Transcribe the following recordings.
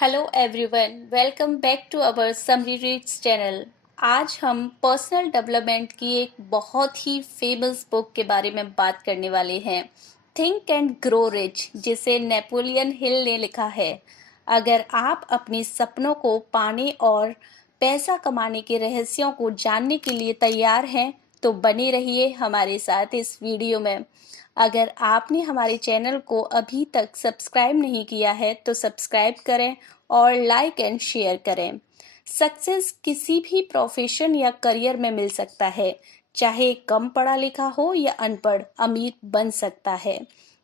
Hello everyone, welcome back to our Summary Reads channel. आज हम personal development की एक बहुत ही फेमस बुक के बारे में बात करने वाले हैं, थिंक एंड ग्रो रिच, जिसे नेपोलियन हिल ने लिखा है। अगर आप अपने सपनों को पाने और पैसा कमाने के रहस्यों को जानने के लिए तैयार हैं, तो बने रहिए हमारे साथ इस वीडियो में। अगर आपने हमारे चैनल को अभी तक सब्सक्राइब नहीं किया है तो सब्सक्राइब करें और लाइक एंड शेयर करें। सक्सेस किसी भी प्रोफेशन या करियर में मिल सकता है, चाहे कम पढ़ा लिखा हो या अनपढ़, अमीर बन सकता है।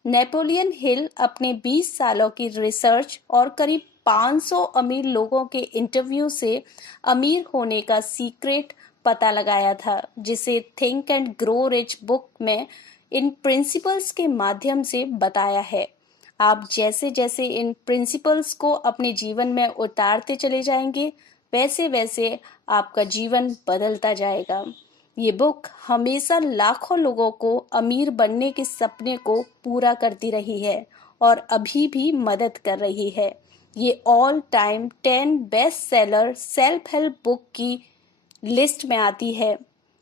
नेपोलियन हिल अपने 20 सालों की रिसर्च और करीब 500 अमीर लोगों के इंटरव्यू से अमीर होने का सीक्रेट पता लगाया था, जिसे think and grow rich book में इन प्रिंसिपल्स के माध्यम से बताया है। आप जैसे जैसे इन प्रिंसिपल्स को अपने जीवन में उतारते चले जाएंगे, वैसे वैसे आपका जीवन बदलता जाएगा। ये बुक हमेशा लाखों लोगों को अमीर बनने के सपने को पूरा करती रही है और अभी भी मदद कर रही है। ये all time 10 best seller self help book की लिस्ट में आती है।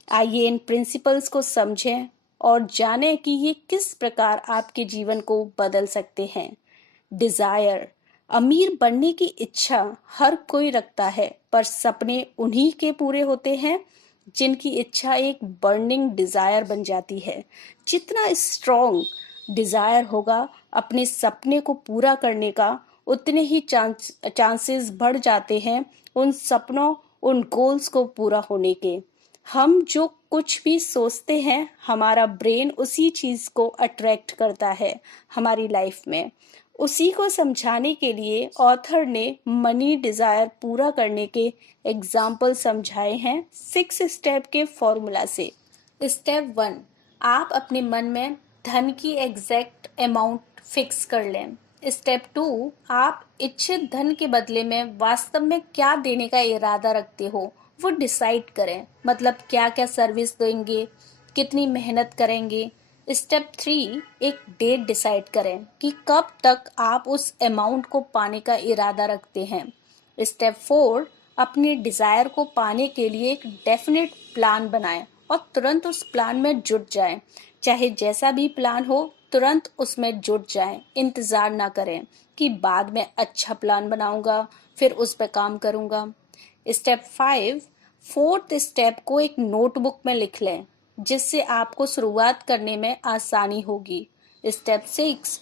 आइए इन प्रिंसिपल्स को समझें और जानें कि ये किस प्रकार आपके जीवन को बदल सकते हैं। डिजायर, अमीर बनने की इच्छा हर कोई रखता है, पर सपने उन्हीं के पूरे होते हैं जिनकी इच्छा एक बर्निंग डिजायर बन जाती है। जितना स्ट्रॉन्ग डिजायर होगा अपने सपने को पूरा करने का, उतने ही चांसेस बढ़ जाते हैं उन सपनों, उन गोल्स को पूरा होने के। हम जो कुछ भी सोचते हैं, हमारा ब्रेन उसी चीज को अट्रैक्ट करता है हमारी लाइफ में। उसी को समझाने के लिए ऑथर ने मनी डिजायर पूरा करने के एग्जाम्पल समझाए हैं 6 स्टेप के फॉर्मूला से। स्टेप 1, आप अपने मन में धन की एग्जैक्ट अमाउंट फिक्स कर लें। स्टेप 2, आप इच्छित धन के बदले में वास्तव में क्या देने का इरादा रखते हो वो डिसाइड करें। मतलब क्या क्या सर्विस देंगे, कितनी मेहनत करेंगे। स्टेप 3, एक डेट डिसाइड करें कि कब तक आप उस अमाउंट को पाने का इरादा रखते हैं। स्टेप 4, अपने डिजायर को पाने के लिए एक डेफिनेट प्लान बनाएं और तुरंत उस प्लान में जुट जाएं। चाहे जैसा भी प्लान हो, तुरंत उसमें जुट जाएं। इंतजार ना करें कि बाद में अच्छा प्लान बनाऊंगा फिर उस पर काम करूंगा। स्टेप 5, फोर्थ स्टेप को एक नोटबुक में लिख लें, जिससे आपको शुरुआत करने में आसानी होगी। स्टेप 6,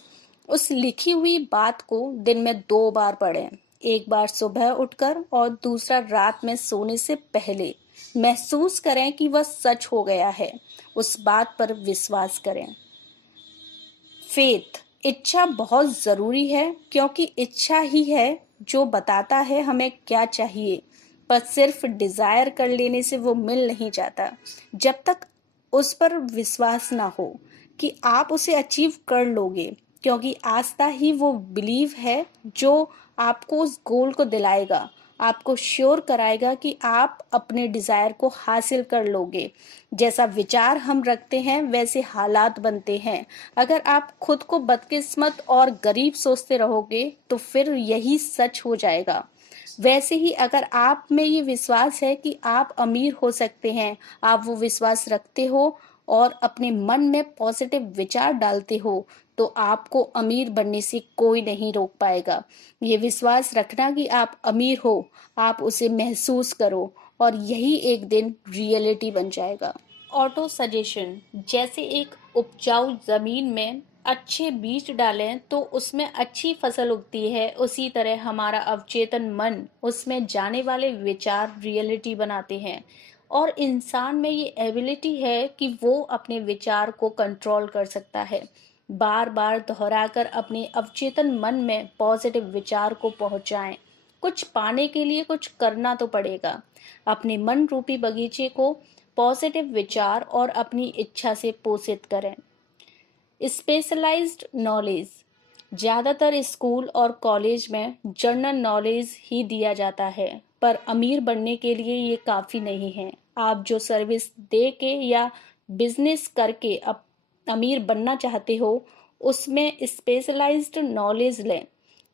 उस लिखी हुई बात को दिन में 2 बार पढ़ें, एक बार सुबह उठकर और दूसरा रात में सोने से पहले। महसूस करें कि वह सच हो गया है, उस बात पर विश्वास करें। फेथ, इच्छा बहुत जरूरी है, क्योंकि इच्छा ही है जो बताता है हमें क्या चाहिए। पर सिर्फ डिजायर कर लेने से वो मिल नहीं जाता जब तक उस पर विश्वास ना हो कि आप उसे अचीव कर लोगे। क्योंकि आस्था ही वो बिलीव है जो आपको उस गोल को दिलाएगा, आपको श्योर कराएगा कि आप अपने डिजायर को हासिल कर लोगे। जैसा विचार हम रखते हैं वैसे हालात बनते हैं। अगर आप खुद को बदकिस्मत और गरीब सोचते रहोगे तो फिर यही सच हो जाएगा। वैसे ही अगर आप में ये विश्वास है कि आप अमीर हो सकते हैं, आप वो विश्वास रखते हो और अपने मन में पॉजिटिव विचार डालते हो, तो आपको अमीर बनने से कोई नहीं रोक पाएगा। ये विश्वास रखना कि आप अमीर हो, आप उसे महसूस करो और यही एक दिन रियलिटी बन जाएगा। ऑटो सजेशन, जैसे एक उपजाऊ जमीन में अच्छे बीज डालें तो उसमें अच्छी फसल उगती है, उसी तरह हमारा अवचेतन मन, उसमें जाने वाले विचार रियलिटी बनाते हैं। और इंसान में ये एबिलिटी है कि वो अपने विचार को कंट्रोल कर सकता है। बार बार दोहराकर अपने अवचेतन मन में पॉजिटिव विचार को पहुंचाएं। कुछ पाने के लिए कुछ करना तो पड़ेगा। अपने मन रूपी बगीचे को पॉजिटिव विचार और अपनी इच्छा से पोषित करें। स्पेशलाइज्ड नॉलेज, ज़्यादातर स्कूल और कॉलेज में जनरल नॉलेज ही दिया जाता है, पर अमीर बनने के लिए ये काफ़ी नहीं है। आप जो सर्विस दे के या बिजनेस करके अमीर बनना चाहते हो, उसमें स्पेशलाइज्ड नॉलेज लें।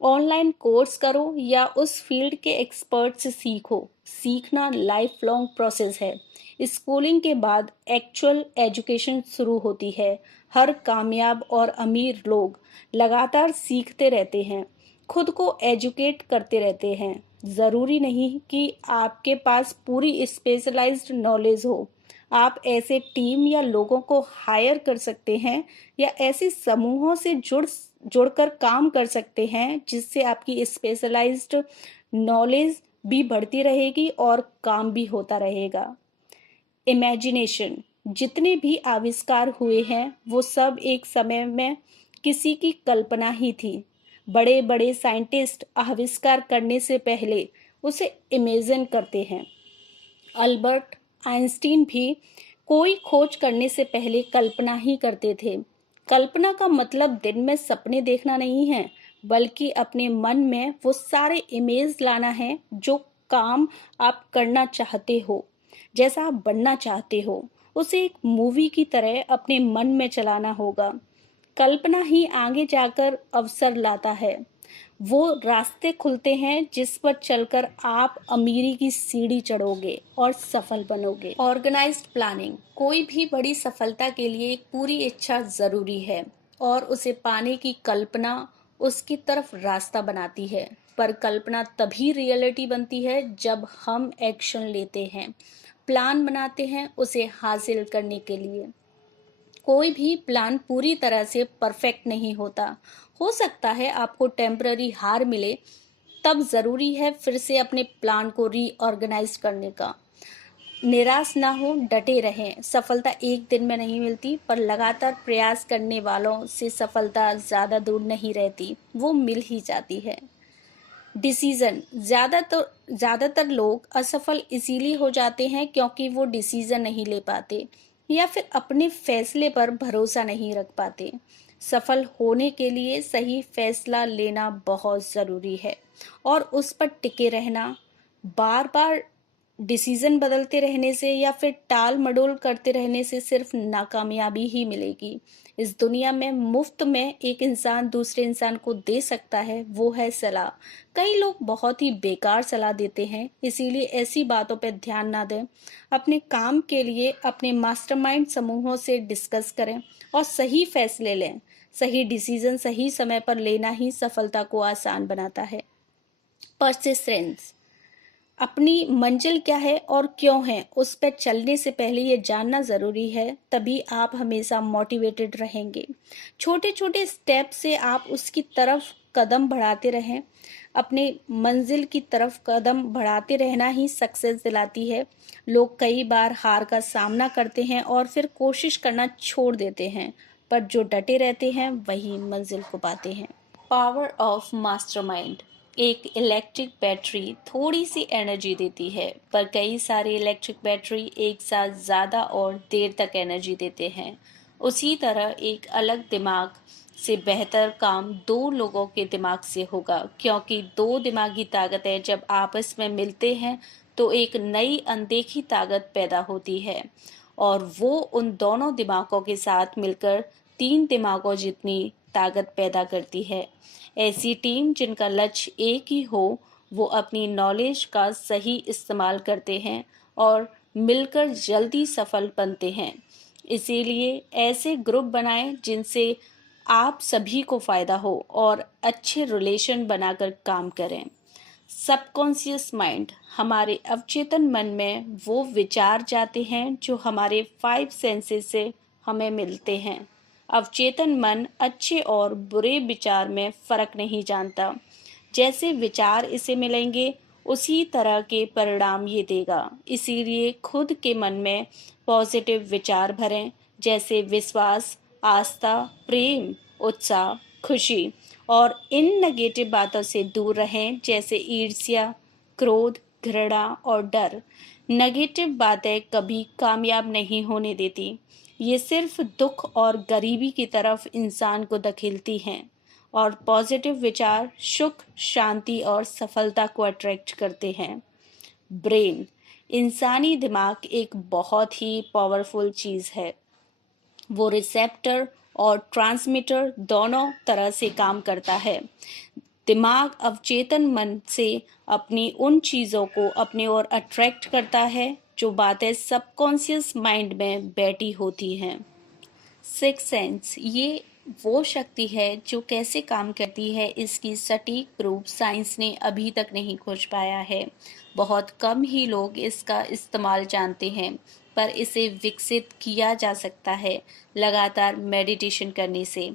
ऑनलाइन कोर्स करो या उस फील्ड के एक्सपर्ट से सीखो। सीखना लाइफ लॉन्ग प्रोसेस है। स्कूलिंग के बाद एक्चुअल एजुकेशन शुरू होती है। हर कामयाब और अमीर लोग लगातार सीखते रहते हैं, खुद को एजुकेट करते रहते हैं। ज़रूरी नहीं कि आपके पास पूरी स्पेशलाइज्ड नॉलेज हो। आप ऐसे टीम या लोगों को हायर कर सकते हैं या ऐसे समूहों से जुड़कर काम कर सकते हैं जिससे आपकी स्पेशलाइज्ड नॉलेज भी बढ़ती रहेगी और काम भी होता रहेगा। इमेजिनेशन, जितने भी आविष्कार हुए हैं वो सब एक समय में किसी की कल्पना ही थी। बड़े बड़े साइंटिस्ट आविष्कार करने से पहले उसे इमेजिन करते हैं। अल्बर्ट आइंस्टीन भी कोई खोज करने से पहले कल्पना ही करते थे। कल्पना का मतलब दिन में सपने देखना नहीं है, बल्कि अपने मन में वो सारे इमेज लाना है जो काम आप करना चाहते हो, जैसा आप बनना चाहते हो। उसे एक मूवी की तरह अपने मन में चलाना होगा। कल्पना ही आगे जाकर अवसर लाता है। वो रास्ते खुलते हैं जिस पर चलकर आप अमीरी की सीढ़ी चढ़ोगे और सफल बनोगे। ऑर्गेनाइज्ड प्लानिंग, कोई भी बड़ी सफलता के लिए एक पूरी इच्छा जरूरी है और उसे पाने की कल्पना उसकी तरफ रास्ता बनाती है। पर कल्पना तभी रियलिटी बनती है जब हम एक्शन लेते हैं, प्लान बनाते हैं उसे हासिल करने के लिए। कोई भी प्लान पूरी तरह से परफेक्ट नहीं होता। हो सकता है आपको टेम्पररी हार मिले, तब ज़रूरी है फिर से अपने प्लान को रीऑर्गेनाइज करने का। निराश ना हो, डटे रहें। सफलता एक दिन में नहीं मिलती, पर लगातार प्रयास करने वालों से सफलता ज़्यादा दूर नहीं रहती, वो मिल ही जाती है। डिसीजन, ज़्यादातर लोग असफल इसीलिए हो जाते हैं क्योंकि वो डिसीजन नहीं ले पाते या फिर अपने फैसले पर भरोसा नहीं रख पाते। सफल होने के लिए सही फैसला लेना बहुत ज़रूरी है और उस पर टिके रहना। बार बार डिसीजन बदलते रहने से या फिर टाल मडोल करते रहने से सिर्फ नाकामयाबी ही मिलेगी। इस दुनिया में मुफ्त में एक इंसान दूसरे इंसान को दे सकता है, वो है सलाह। कई लोग बहुत ही बेकार सलाह देते हैं, इसीलिए ऐसी बातों पर ध्यान ना दें। अपने काम के लिए अपने मास्टरमाइंड समूहों से डिस्कस करें और सही फैसले लें। सही डिसीजन सही समय पर लेना ही सफलता को आसान बनाता है। परसिस्टेंस, अपनी मंजिल क्या है और क्यों है उस पर चलने से पहले ये जानना ज़रूरी है, तभी आप हमेशा मोटिवेटेड रहेंगे। छोटे छोटे स्टेप से आप उसकी तरफ कदम बढ़ाते रहें। अपने मंजिल की तरफ कदम बढ़ाते रहना ही सक्सेस दिलाती है। लोग कई बार हार का सामना करते हैं और फिर कोशिश करना छोड़ देते हैं, पर जो डटे रहते हैं वही मंजिल को पाते हैं। पावर ऑफ मास्टरमाइंड, एक इलेक्ट्रिक बैटरी थोड़ी सी एनर्जी देती है, पर कई सारे इलेक्ट्रिक बैटरी एक साथ ज़्यादा और देर तक एनर्जी देते हैं। उसी तरह एक अलग दिमाग से बेहतर काम दो लोगों के दिमाग से होगा, क्योंकि दो दिमागी ताकतें जब आपस में मिलते हैं तो एक नई अनदेखी ताकत पैदा होती है और वो उन दोनों दिमागों के साथ मिलकर तीन दिमागों जितनी ताकत पैदा करती है। ऐसी टीम जिनका लक्ष्य एक ही हो, वो अपनी नॉलेज का सही इस्तेमाल करते हैं और मिलकर जल्दी सफल बनते हैं। इसीलिए ऐसे ग्रुप बनाएं जिनसे आप सभी को फ़ायदा हो और अच्छे रिलेशन बनाकर काम करें। सबकॉन्शियस माइंड, हमारे अवचेतन मन में वो विचार जाते हैं जो हमारे 5 सेंसेस से हमें मिलते हैं। अवचेतन मन अच्छे और बुरे विचार में फर्क नहीं जानता। जैसे विचार इसे मिलेंगे उसी तरह के परिणाम ये देगा। इसीलिए खुद के मन में पॉजिटिव विचार भरें, जैसे विश्वास, आस्था, प्रेम, उत्साह, खुशी, और इन नेगेटिव बातों से दूर रहें, जैसे ईर्ष्या, क्रोध, घृणा और डर। नेगेटिव बातें कभी कामयाब नहीं होने देती, ये सिर्फ दुख और गरीबी की तरफ इंसान को धकेलती हैं, और पॉजिटिव विचार सुख, शांति और सफलता को अट्रैक्ट करते हैं। ब्रेन, इंसानी दिमाग एक बहुत ही पावरफुल चीज़ है। वो रिसेप्टर और ट्रांसमीटर दोनों तरह से काम करता है। दिमाग अवचेतन मन से अपनी उन चीज़ों को अपने ओर अट्रैक्ट करता है जो बातें सबकॉन्शियस माइंड में बैठी होती हैं। सिक्स सेंस ये वो शक्ति है जो कैसे काम करती है, इसकी सटीक प्रूफ साइंस ने अभी तक नहीं खोज पाया है। बहुत कम ही लोग इसका इस्तेमाल जानते हैं, पर इसे विकसित किया जा सकता है लगातार मेडिटेशन करने से।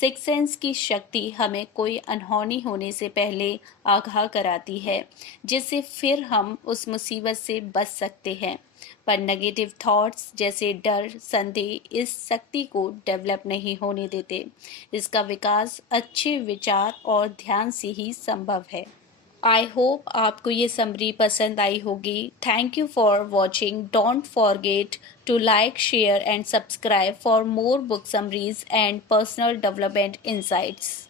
सिक्स सेंस की शक्ति हमें कोई अनहोनी होने से पहले आगाह कराती है, जिससे फिर हम उस मुसीबत से बच सकते हैं। पर नेगेटिव थॉट्स जैसे डर, संदेह इस शक्ति को डेवलप नहीं होने देते। इसका विकास अच्छे विचार और ध्यान से ही संभव है। आई होप आपको ये समरी पसंद आई होगी। Thank you for watching. Don't forget to like, share and subscribe for more book summaries and personal development insights.